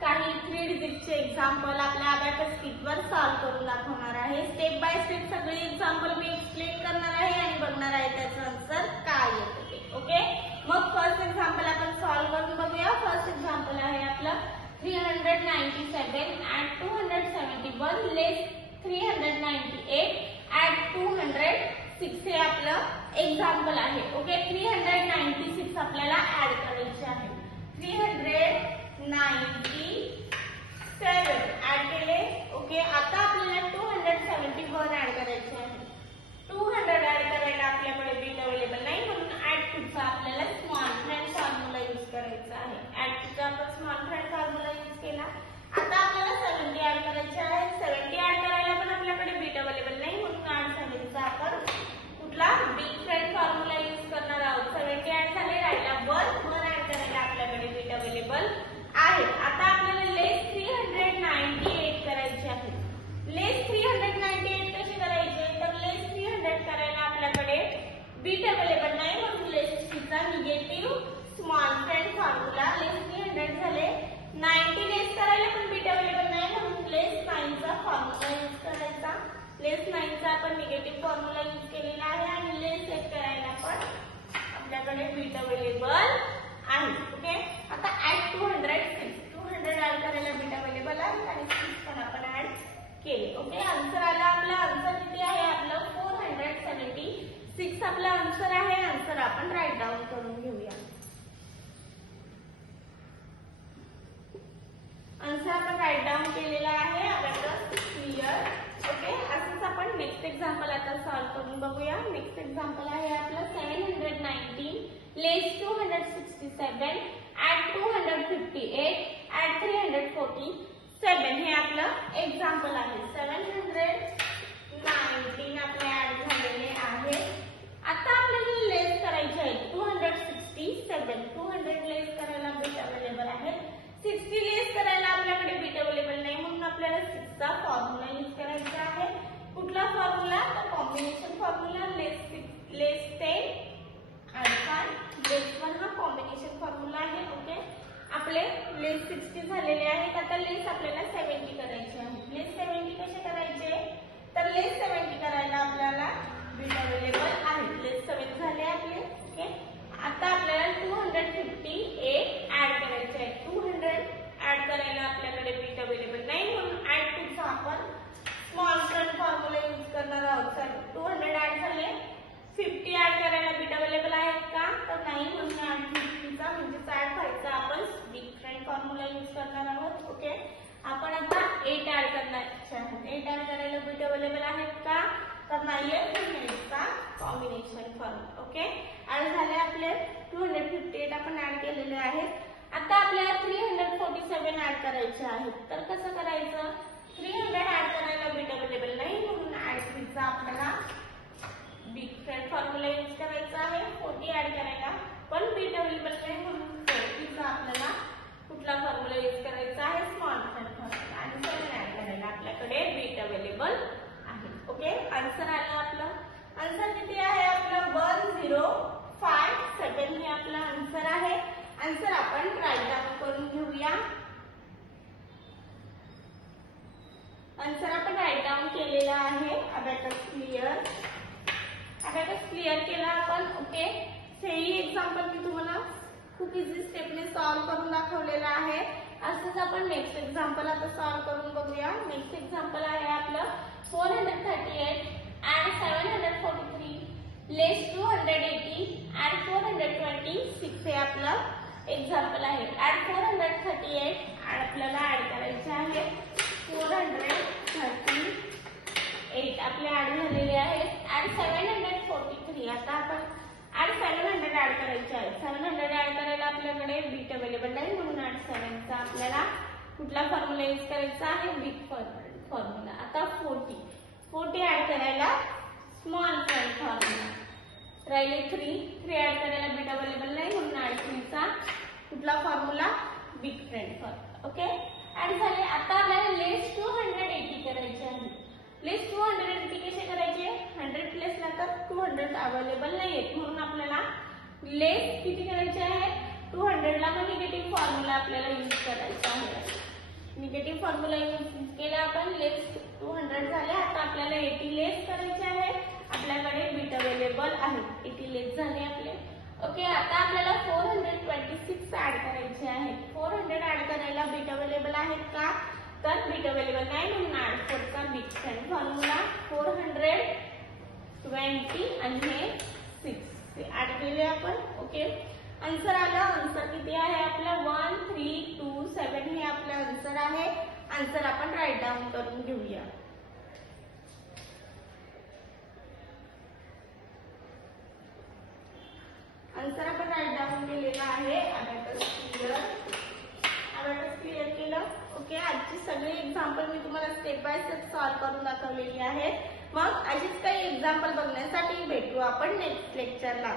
काही 3 डिजिटचे एक्झाम्पल आपल्या abacus किटवर solve करून दाखवणार आहे। स्टेप बाय स्टेप सगळे एक्झाम्पल मी एक्सप्लेन करणार आहे आणि बघणार आहे त्याचं आन्सर काय येतं ते। ओके, मग फर्स्ट एक्झाम्पल आपण सॉल्व्ह करून बघूया। फर्स्ट एक्झाम्पल आहे आपलं 397 ॲट 271 लेस 398 ॲट 206 हे आपलं एक्झाम्पल आहे। ओके, 396 आपल्याला ऍड करायचे आहे। 397 ऍड केले। ओके, आता आपल्याला 271 ऍड करायचे आहे। 200 ऍड करायला आपल्याकडे बिट अवेलेबल नाही, म्हणून ऍड टूचा आपल्याला स्मॉल फ्रेंड फॉर्म्युला यूज करायचा आहे। ऍड टूचा आपण स्मॉल फ्रेंड फॉर्म्युला यूज केला। आता आपल्याला 70 ऍड करायचे आहे। 70 ऍड करायला पण आपल्याकडे बिट अवेलेबल नाही, म्हणून ऍड 70 चा आपण कुठला बिग फ्रेंड फॉर्म्युला यूज करणार आहोत। 70 ऍड झाले, राहिला 1 ऍड करायला आपल्याकडे बिट अवेलेबल आहे। आता आपल्याला लेस 398 करायचे आहे। लेस 398 कसे करायचे, तर लेस 300 करायला आपल्याकडे बिट अवेलेबल नाही, म्हणून लेस चा निगेटिव्ह स्मॉल फ्रेंड फॉर्म्युला लेस 300 झाले। 90 लेस करायला पण बिट अवेलेबल नाही, म्हणून लेस 9 चा फॉर्म्युला यूज करायचा। लेस 9 चा आपण निगेटिव्ह फॉर्म्युला यूज केलेला आहे आणि लेस 8 करायला पण आपल्याकडे बिट अवेलेबल आहे। ओके, आता ऍट 200 ऍड करायला बिट अवेलेबल आहे आणि 6 पण आपण ऍड केले। ओके, आन्सर आला आपला। आन्सर किती आहे आपलं 476 आपला आन्सर आहे। आन्सर आपण राईट डाऊन करून घेऊया। आन्सर आपण राईट डाऊन केलेला आहे। Abacus clear. ओके, असंच आपण नेक्स्ट एक्झाम्पल आता सॉल्व्ह करून बघूया। नेक्स्ट एक्झाम्पल आहे आपलं 719 लेस 267 ॲट 258 ॲट 347 हे आपलं एक्झाम्पल आहे। 719 आपले ऍड झालेले आहे। आता आपल्याला लेस करायचे आहे 267। 200 लेस करायला बिट अवेलेबल आहे। 60 लेस करायला आपल्याकडे बिट अवेलेबल नाही, म्हणून आपल्याला 6 चा फॉर्म्युला यूज करायचा आहे। कुठला फॉर्म्युला, तर कॉम्बिनेशन फॉर्म्युला। लेस 10 अल्फा लेस 1 हा कॉम्बिनेशन फॉर्म्युला आहे। ओके, आपले लेस 60 झालेले आहेत। आता लेस आपल्याला 70 करायचे आहे। लेस 70 कसे करायचे, तर लेस 70 करायला आपल्याला बिट अवेलेबल आहे। लेस 7 झाले आपले। ओके, आता आपल्याला 258 ऍड करायचे आहे। 200 ऍड करायला आपल्याकडे बिट अवेलेबल नाही, म्हणून ऍड टूचा आपण स्मॉल फ्रेंड फॉर्म्युला यूज करणार आहोत। 200 ऍड झाले। 50 ऍड करायला बिट अवेलेबल आहेत का, तर नाही, म्हणून ऍड 50 चा म्हणजे ऍड व्हायचा आपण बिग फ्रेंड फॉर्म्युला यूज करणार आहोत। ओके, आपण आता 8 ऍड करण्याचे आहेत। 8 ऍड करायला बिट अवेलेबल आहेत का, तर नाहीये, म्हणून चा कॉम्बिनेशन फॉर्म्युला। ओके, ऍड झाले आपले 258 आपण ऍड केलेले आहेत। आता आपल्याला 347 ऍड करायचे आहेत। तर कसं करायचं, 300 ऍड करायला बिट अवेलेबल नाही, म्हणून ऍड 3 चा आपल्याला बिग फ्रेंड फॉर्म्युला यूज करायचा आहे। 40 ऍड करायला पण बिट अवेलेबल नाही, म्हणून 40 चा आपल्याला कुठला फॉर्म्युला यूज करायचा आहे, स्मॉल फ्रेंड फॉर्म्युला। आणि 7 ऍड करायला आपल्याकडे बिट अवेलेबल आहे। ओके, आन्सर आलं आपलं। आन्सर किती आहे आपलं 1057 हे आपलं आन्सर आहे। आन्सर आपण राईट डाऊन करून घेऊया। आन्सर आपण राईट डाऊन केलेला आहे। Abacus clear. अबॅकस क्लिअर केला आपण। ओके, हेही एक्झाम्पल मी तुम्हाला खूप इझी स्टेपने सॉल्व्ह करून दाखवलेला आहे। असंच आपण नेक्स्ट एक्झाम्पल आता सॉल्व्ह करून बघूया। नेक्स्ट एक्झाम्पल आहे आपलं 438 and 743 लेस 280 and 426 हे आपलं एक्झाम्पल आहे। ऍड 438 आपल्याला ऍड करायचे आहे। 438 आपले ऍड झालेले आहेत। ऍड 743 आता आपण ऍड 700 ऍड करायचे आहे। 700 ऍड करायला आपल्याकडे बिट अवेलेबल नाही, म्हणून ऍड 7 चा आपल्याला कुठला फॉर्म्युला यूज करायचा आहे, बिग फॉर्म्युला। आता 40 ऍड करायला स्मॉल फ्रेंड फॉर्म्युला। राहिले 3 ऍड करायला बिट अवेलेबल नाही, म्हणून ऍड 3 चा कुठला formula, big friend formula. Okay, add झाले। आता आपल्याला लेस 280 करायचे आहे। लेस 280 कसे करायचे, 100 प्लेसला तर 200 अवेलेबल नाहीये, म्हणून आपल्याला लेस किती करायचे आहे, 200 ला मग निगेटिव्ह फॉर्म्युला आपल्याला यूज करायचा आहे. निगेटिव्ह फॉर्म्युला यूज केला आपण. लेस 200 झाले. आता आपल्याला 80 लेस करायचे आहे. आपल्याकडे बीट अवेलेबल आहे. 80 लेस झाले आपले. ओके, आता आपल्याला 426 ऍड करायचे आहे. 400 ऍड करायला बीट अवेलेबल आहेत का? तर बीट अवेलेबल नाही म्हणून ऍड 4 चा बीट फॉर्म्युला 420 आणि हे 6 ऍड केले आपण. ओके, आन्सर आला. आन्सर किती आहे आपला 1327 हे आपलं आन्सर आहे. आन्सर आपण राईट डाऊन करून घेऊया. आन्सर आपण राईट डाऊन केलेला आहे. अबॅकस क्लिअर केलं. ओके, आजची सगळी एक्झाम्पल मी तुम्हाला स्टेप बाय स्टेप सॉल्व्ह करून दाखवलेली आहे. मग अशीच काही एक्झाम्पल बघण्यासाठी भेटू आपण नेक्स्ट लेक्चरला.